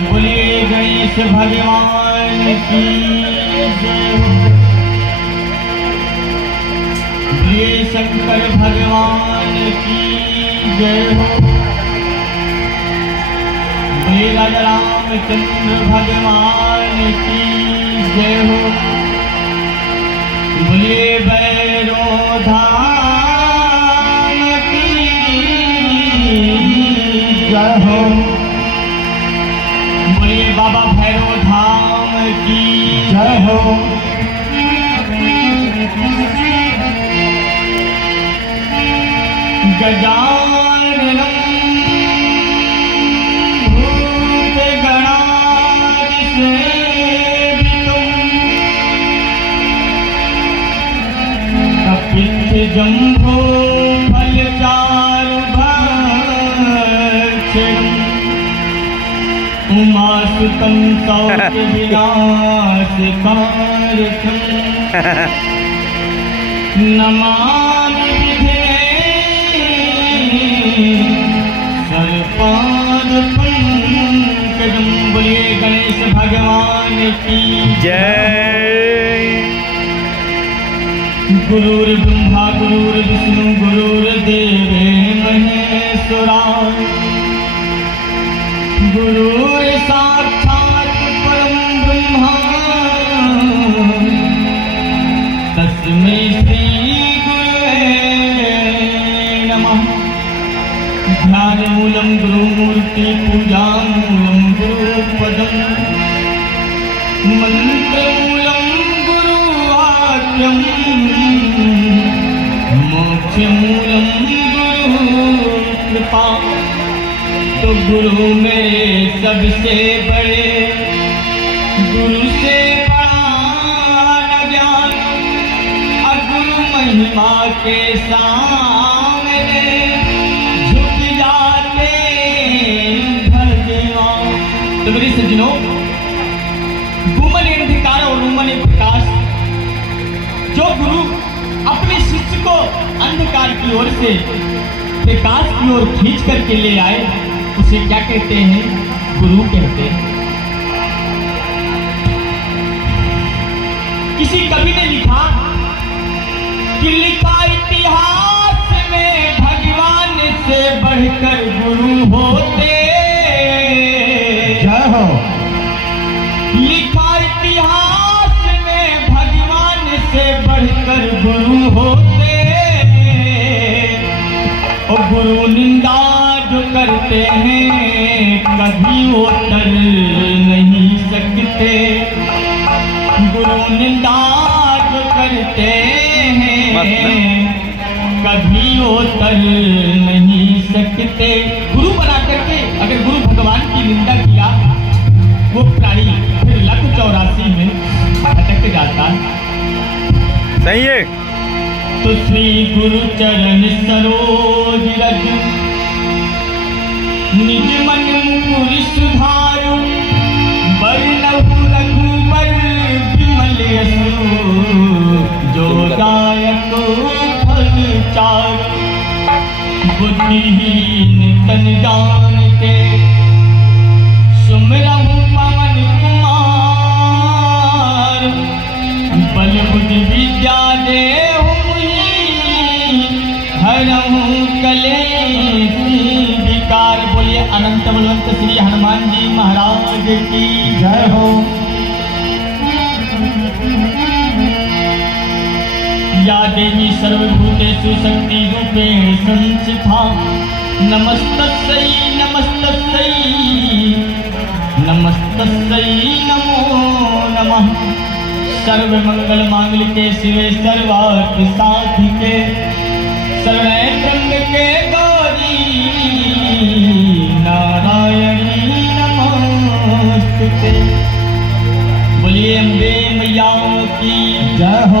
बोलिए गणेश भगवान की जय हो। बोलिए शंकर भगवान की जय हो। बोलिए राजा रामचंद्र भगवान की जय हो। बोलिए भैरव धाम की जय हो। बोलिए बाबा भैरव धाम की जय हो। गजाननं जम्भो फलचारु भक्षणम् उमासुतं सौख्यविनाशकारकम् नमामि सर्वपादपङ्कजं। बोलिए गणेश भगवान की जय। गुरुर्ब्रह्मा गुरुर्विष्णु गुरुर्देवो महेश्वरा गुरुर्साक्षात् परं ब्रह्म तस्मै श्री गुरवे नमः। ध्यानमूलं गुरुमूर्ति पूजामूलं गुरुपदम् मंत्रमूलं गुरुवाक्यम् मोक्षमूलं गुरु कृपा। तो गुरु मेरे सबसे बड़े गुरु से बड़ा न ज्ञान अगुरु महिमा के सामने झुक जाते भगवान। तो मेरे सज्जनों, गुमन अंधकार और रुमन प्रकाश, जो गुरु अपने शिष्य को अंधकार की ओर से प्रकाश की ओर खींच करके ले आए, उसे क्या कहते हैं? गुरु कहते हैं। किसी कवि ने लिखा कि लिखा इतिहास में भगवान से बढ़कर गुरु होते। जय हो। लिखा इतिहास में भगवान से बढ़कर गुरु होते। और गुरु निंदा जो करते हैं कभी उतर नहीं सकते। गुरु निंदा जो करते हैं कभी उतर नहीं सकते। गुरु बना करके अगर गुरु भगवान की निंदा किया, वो प्राणी फिर 184 में भटक जाता है। सही है। तो श्री गुरु चरण सरोज रज निज मन मुकुर सुधारु बरनहु रघुबर विमल यशु जो दायक फल चारु। बुद्धिहीन तन जान के सुमिरहु पवन कुमार बल बुद्धि विद्या देहु हरहु कलेश विकार। बोलिए अनंत बलवंत श्री हनुमान जी महाराज की जय हो। या देवी सर्वभूतेषु शक्ति रूपेण संस्थिता नमस्तस्यै नमस्तस्यै नमस्तस्यै नमो नमः। सर्वमंगल मांगल्ये शिवे सर्वार्थ साधिके शरण्ये त्र्यंबके